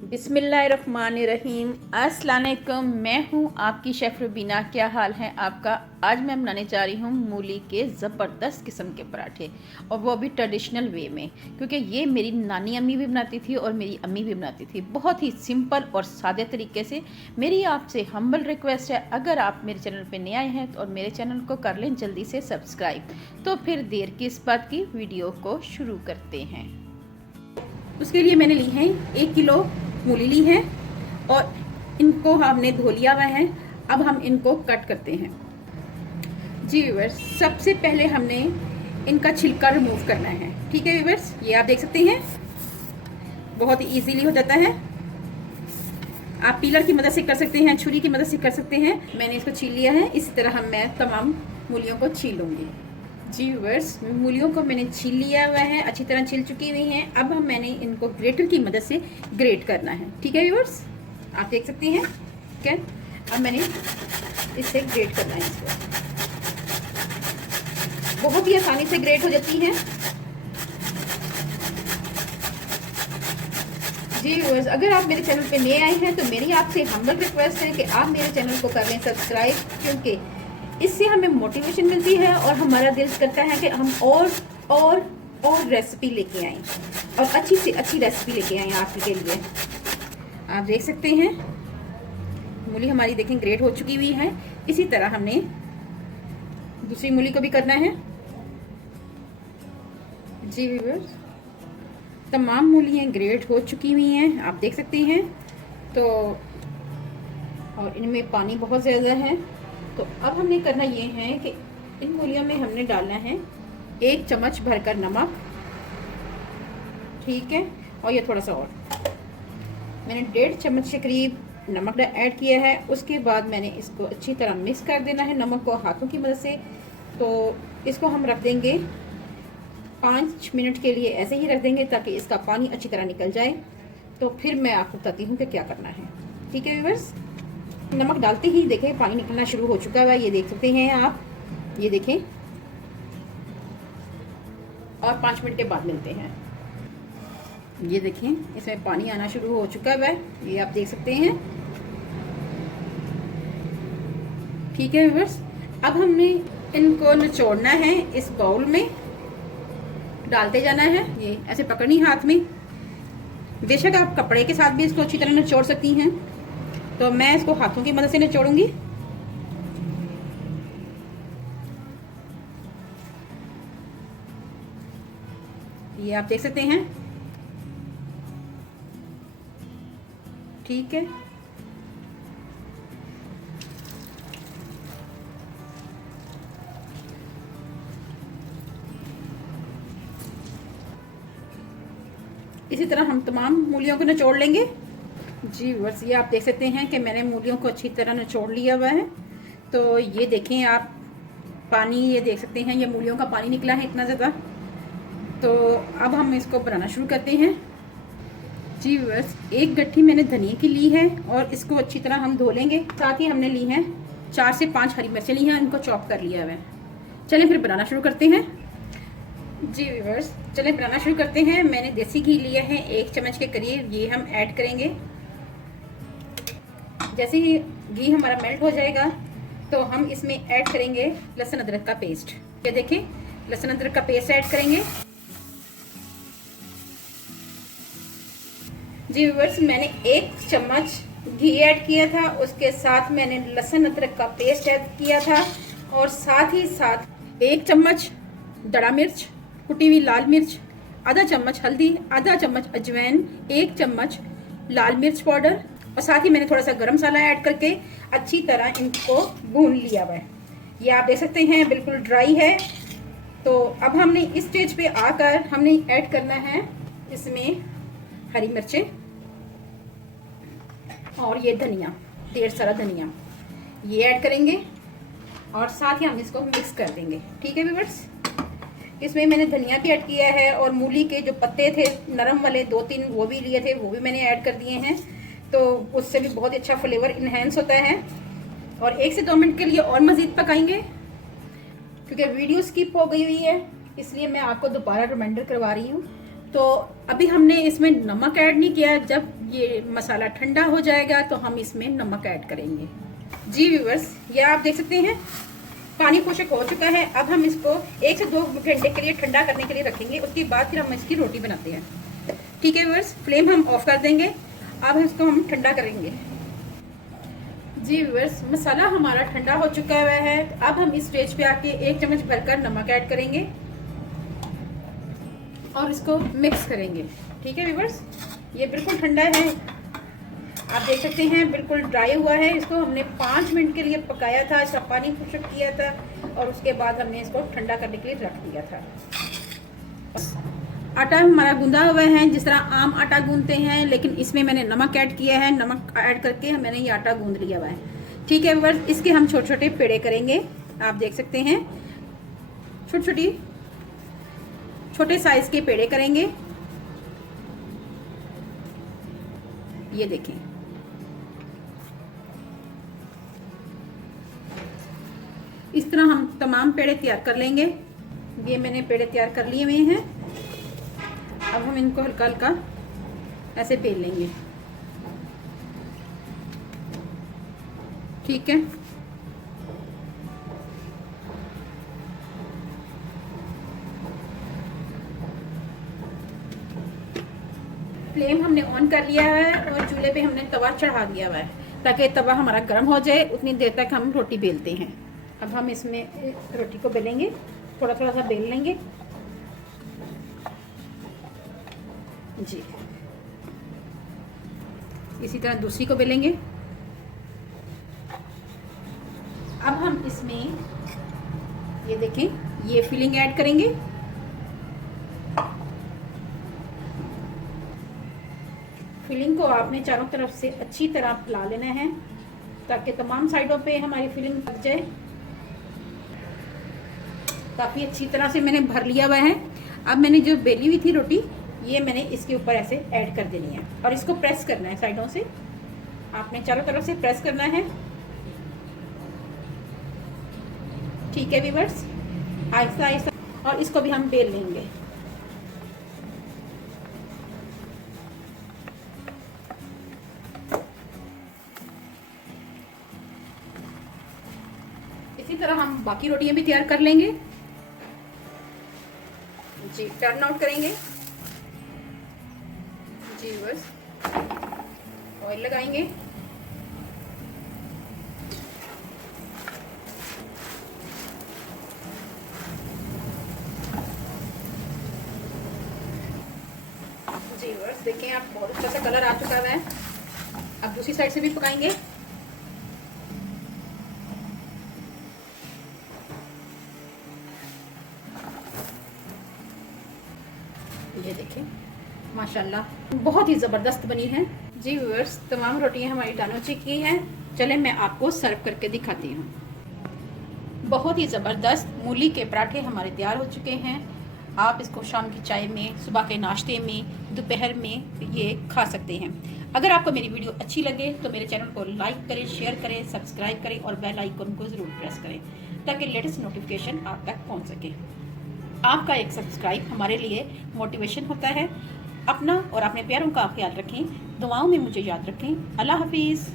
बिस्मिल्लाहिर्रहमानिर्रहीम। अस्सलाम वालेकुम। मैं हूँ आपकी शेफ़ रुबीना। क्या हाल है आपका? आज मैं बनाने जा रही हूँ मूली के ज़बरदस्त किस्म के पराठे, और वो भी ट्रेडिशनल वे में, क्योंकि ये मेरी नानी अम्मी भी बनाती थी और मेरी अम्मी भी बनाती थी, बहुत ही सिंपल और सादे तरीके से। मेरी आपसे हम्बल रिक्वेस्ट है, अगर आप मेरे चैनल पर नए आए हैं तो और मेरे चैनल को कर लें जल्दी से सब्सक्राइब। तो फिर देर किस बात की, वीडियो को शुरू करते हैं। उसके लिए मैंने ली है 1 किलो मूली ली है और इनको हमने धो लिया हुआ है। अब हम इनको कट करते हैं। जी व्यूअर्स, सबसे पहले हमने इनका छिलका रिमूव करना है। ठीक है व्यूअर्स, ये आप देख सकते हैं बहुत ही इजीली हो जाता है। आप पीलर की मदद से कर सकते हैं, छुरी की मदद से कर सकते हैं। मैंने इसको छील लिया है। इसी तरह मैं तमाम मूलियों को छील लूँगी। जी व्यूअर्स, मूलियों को मैंने छील लिया हुआ है, अच्छी तरह छील चुकी हुई हैं। अब मैंने इनको ग्रेटर की मदद से ग्रेट करना है। ठीक है व्यूअर्स, आप देख सकते हैं क्या। अब मैंने इससे ग्रेट करना है इसको। बहुत ही आसानी से ग्रेट हो जाती है। जी व्यूअर्स, अगर आप मेरे चैनल पे नए आए हैं तो मेरी आपसे हम्बल रिक्वेस्ट है कि आप मेरे चैनल को कर लें सब्सक्राइब, क्योंकि इससे हमें मोटिवेशन मिलती है और हमारा दिल करता है कि हम और रेसिपी लेके आएँ, और अच्छी से अच्छी रेसिपी लेके आएँ आपके लिए। आप देख सकते हैं मूली हमारी देखें ग्रेट हो चुकी हुई है। इसी तरह हमने दूसरी मूली को भी करना है। जी व्यूअर्स, तमाम मूलियाँ ग्रेट हो चुकी हुई हैं, आप देख सकते हैं। तो और इनमें पानी बहुत ज़्यादा है। तो अब हमने करना ये है कि इन मूलियों में हमने डालना है 1 चम्मच भरकर नमक। ठीक है, और ये थोड़ा सा और मैंने 1.5 चम्मच के करीब नमक ऐड किया है। उसके बाद मैंने इसको अच्छी तरह मिक्स कर देना है नमक को हाथों की मदद से। तो इसको हम रख देंगे 5 मिनट के लिए, ऐसे ही रख देंगे ताकि इसका पानी अच्छी तरह निकल जाए। तो फिर मैं आपको बताती हूँ कि क्या करना है। ठीक है व्यूअर्स, नमक डालते ही देखें पानी निकलना शुरू हो चुका है, ये देख सकते हैं आप, ये देखें। और 5 मिनट के बाद मिलते हैं। ये देखें इसमें पानी आना शुरू हो चुका है, ये आप देख सकते हैं। ठीक है व्यूअर्स, अब हमने इनको निचोड़ना है, इस बाउल में डालते जाना है। ये ऐसे पकड़नी हाथ में। बेशक आप कपड़े के साथ भी इसको अच्छी तरह निचोड़ सकती हैं, तो मैं इसको हाथों की मदद से निचोड़ूंगी। ये आप देख सकते हैं। ठीक है, इसी तरह हम तमाम मूलियों को निचोड़ लेंगे। जी व्यूअर्स, ये आप देख सकते हैं कि मैंने मूलियों को अच्छी तरह निचोड़ लिया हुआ है। तो ये देखें आप पानी, ये देख सकते हैं ये मूलियों का पानी निकला है इतना ज़्यादा। तो अब हम इसको बनाना शुरू करते हैं। जी व्यूअर्स, 1 गट्ठी मैंने धनिया की ली है और इसको अच्छी तरह हम धो लेंगे। साथ ही हमने ली हैं 4 से 5 हरी मिर्चें ली हैं, इनको चॉप कर लिया हुआ है। चलें फिर बनाना शुरू करते हैं। जी व्यूअर्स, चलें बनाना शुरू करते हैं। मैंने देसी घी लिया है 1 चम्मच के करीब, ये हम ऐड करेंगे। जैसे ही घी हमारा मेल्ट हो जाएगा तो हम इसमें ऐड करेंगे लहसुन अदरक का पेस्ट। ये देखें, लहसुन अदरक का पेस्ट ऐड करेंगे। जी व्यूअर्स, मैंने 1 चम्मच घी ऐड किया था, उसके साथ मैंने लहसुन अदरक का पेस्ट ऐड किया था, और साथ ही साथ 1 चम्मच दड़ा मिर्च, कुटी हुई लाल मिर्च, आधा चम्मच हल्दी, आधा चम्मच अजवाइन, 1 चम्मच लाल मिर्च पाउडर, और साथ ही मैंने थोड़ा सा गरम मसाला ऐड करके अच्छी तरह इनको भून लिया हुआ है। ये आप देख सकते हैं बिल्कुल ड्राई है। तो अब हमने इस स्टेज पे आकर हमने ऐड करना है इसमें हरी मिर्चें और ये धनिया, ढेर सारा धनिया ये ऐड करेंगे, और साथ ही हम इसको मिक्स कर देंगे। ठीक है व्यूअर्स, इसमें मैंने धनिया भी ऐड किया है, और मूली के जो पत्ते थे नरम वाले 2-3 वो भी लिए थे, वो भी मैंने ऐड कर दिए हैं। तो उससे भी बहुत अच्छा फ्लेवर इन्हेंस होता है। और 1 से 2 मिनट के लिए और मज़ीद पकाएंगे, क्योंकि वीडियो स्किप हो गई हुई है, इसलिए मैं आपको दोबारा रिमाइंडर करवा रही हूँ तो अभी हमने इसमें नमक ऐड नहीं किया, जब ये मसाला ठंडा हो जाएगा तो हम इसमें नमक ऐड करेंगे। जी व्यूअर्स, ये आप देख सकते हैं पानी पोषक हो चुका है। अब हम इसको 1 से 2 घंटे के लिए ठंडा करने के लिए रखेंगे, उसके बाद फिर हम इसकी रोटी बनाते हैं। ठीक है व्यूअर्स, फ्लेम हम ऑफ कर देंगे। अब इसको हम ठंडा करेंगे। जी व्यूअर्स, मसाला हमारा ठंडा हो चुका हुआ है। अब हम इस स्टेज पे आके 1 चम्मच भरकर नमक ऐड करेंगे और इसको मिक्स करेंगे। ठीक है व्यूअर्स, ये बिल्कुल ठंडा है, आप देख सकते हैं बिल्कुल ड्राई हुआ है। इसको हमने 5 मिनट के लिए पकाया था, इसका पानी खुश्क किया था और उसके बाद हमने इसको ठंडा करने के लिए रख दिया था। आटा हमारा गूंदा हुआ है, जिस तरह आम आटा गूंदते हैं, लेकिन इसमें मैंने नमक ऐड किया है। नमक ऐड करके मैंने ये आटा गूंद लिया हुआ है। ठीक है व्यूअर्स, इसके हम छोटे छोटे पेड़े करेंगे। आप देख सकते हैं छोटे साइज के पेड़े करेंगे। ये देखें, इस तरह हम तमाम पेड़े तैयार कर लेंगे। ये मैंने पेड़े तैयार कर लिए हुए हैं। अब हम इनको हल्का हल्का ऐसे बेल लेंगे। ठीक है, फ्लेम हमने ऑन कर लिया है और चूल्हे पे हमने तवा चढ़ा दिया हुआ है, ताकि तवा हमारा गर्म हो जाए। उतनी देर तक हम रोटी बेलते हैं। अब हम इसमें रोटी को बेलेंगे, थोड़ा थोड़ा सा बेल लेंगे। जी, इसी तरह दूसरी को बेलेंगे। अब हम इसमें ये देखें, ये फिलिंग ऐड करेंगे। फिलिंग को आपने चारों तरफ से अच्छी तरह फैला लेना है, ताकि तमाम साइडों पे हमारी फिलिंग लग जाए। काफ़ी अच्छी तरह से मैंने भर लिया हुआ है। अब मैंने जो बेली हुई थी रोटी, ये मैंने इसके ऊपर ऐसे ऐड कर देनी है और इसको प्रेस करना है साइडों से। आपने चारों तरफ से प्रेस करना है। ठीक है व्यूअर्स, आहिस्ता आहिस्ता, और इसको भी हम बेल लेंगे। इसी तरह हम बाकी रोटियां भी तैयार कर लेंगे। जी, टर्न आउट करेंगे। जी बस, ऑयल लगाएंगे। जी बस, देखें आप, बहुत अच्छा सा कलर आ चुका है। अब दूसरी साइड से भी पकाएंगे। ये देखें, माशाल्लाह बहुत ही ज़बरदस्त बनी है। जी व्यूअर्स, तमाम रोटियां हमारी डन हो चुकी हैं। चलें मैं आपको सर्व करके दिखाती हूँ। बहुत ही ज़बरदस्त मूली के पराठे हमारे तैयार हो चुके हैं। आप इसको शाम की चाय में, सुबह के नाश्ते में, दोपहर में ये खा सकते हैं। अगर आपको मेरी वीडियो अच्छी लगे तो मेरे चैनल को लाइक करें, शेयर करें, सब्सक्राइब करें और बेल आइकन को ज़रूर प्रेस करें, ताकि लेटेस्ट नोटिफिकेशन आप तक पहुँच सके। आपका एक सब्सक्राइब हमारे लिए मोटिवेशन होता है। अपना और अपने प्यारों का ख्याल रखें, दुआओं में मुझे याद रखें। अल्लाह हाफिज़।